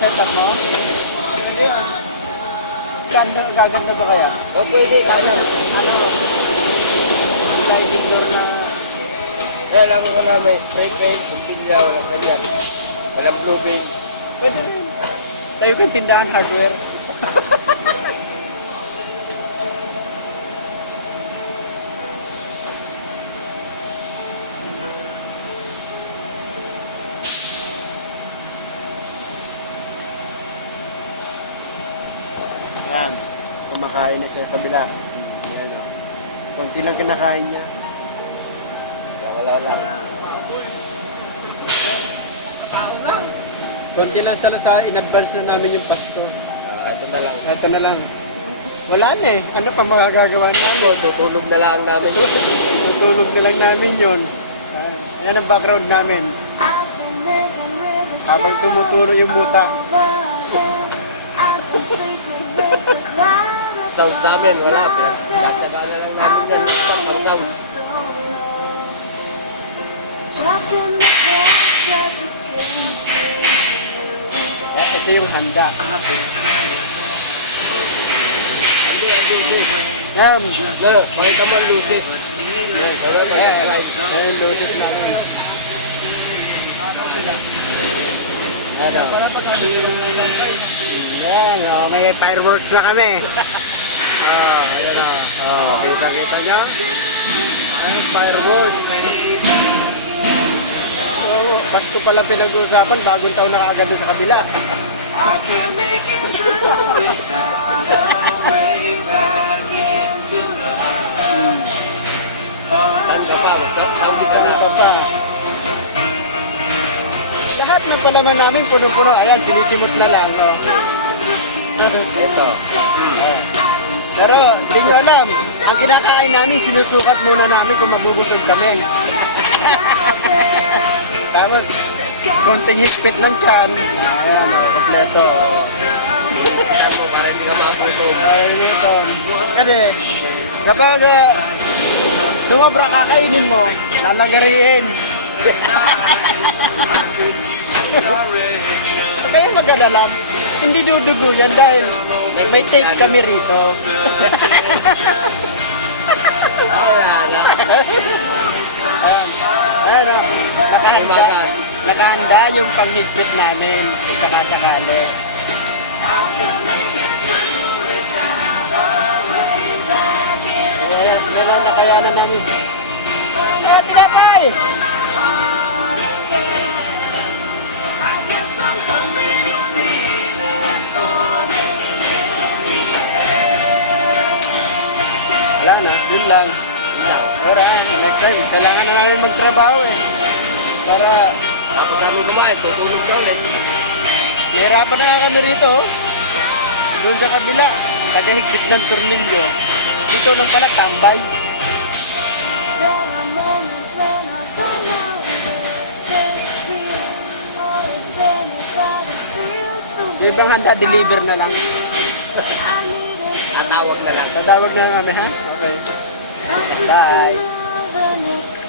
setup mo? Pwede yun. Gaganda ba kaya? O pwede, kasi ano, Slide indoor na... kaya lang ko na may spray paint, pumbilya, walang ganyan. Walang blue paint. Pwede rin. Tayo kang tindahan hardware. Yan. Kumakain na siya sa kabila. Yan o. Kunti lang kinakain niya. Wala. Konti lang sa in-advance na namin yung Pasko. Ito na lang. Ito na lang. Wala na eh. Ano pa magagagawa namin? Ako, tutulog na lang namin. Tutulog na lang namin yun. Yan ang background namin. Habang tumutulo yung muta. Sounds namin, wala. Pinagtsagaan na lang namin yan. Laptop ang sounds. Ito yung handa. Ando ang luces. No, pakita mo ang luces. Ayan, luces namin. Ano? Ayan, oh, may fireworks na kami. Ayan o. Kita nyo? Ayan, fireworks. Pasko pala pinag-uusapan, bagong taon na kagad sa kabila. Saan ka pa? Saudi ka na. Pa. Lahat ng palaman namin puno-puno. Ayan, sinisimot na lang, no? Ito. Ayan. Pero, di nyo alam, ang kinakain namin, sinusukat muna namin kung mabubusog kami. Tapos, konting higpit ng tiyan. Ayan, kompleto. Inipitan mo para hindi ka magutom. Lutom. Kasi, kapag sumobra kakainin mo, lalagariin. Kaya mag-alala, hindi dudugo yan dahil may take kami rito. Ayan. Ayan, nakahanda yung panghigpit namin sa kasakali. Ayan, nakayanan namin. Tinapay! Wala na, yun lang. Para, next time, kailangan na namin magtrabaho eh. Para, Tapos namin kumain, tutulog na ulit. nahirapan na kami rito oh. Doon sa kabila, tagahigpit ng tornilyo. Dito lang pala, tambay. May bang handa, deliver na lang. Tatawag na lang. Tatawag na kami ha? Okay. Bye.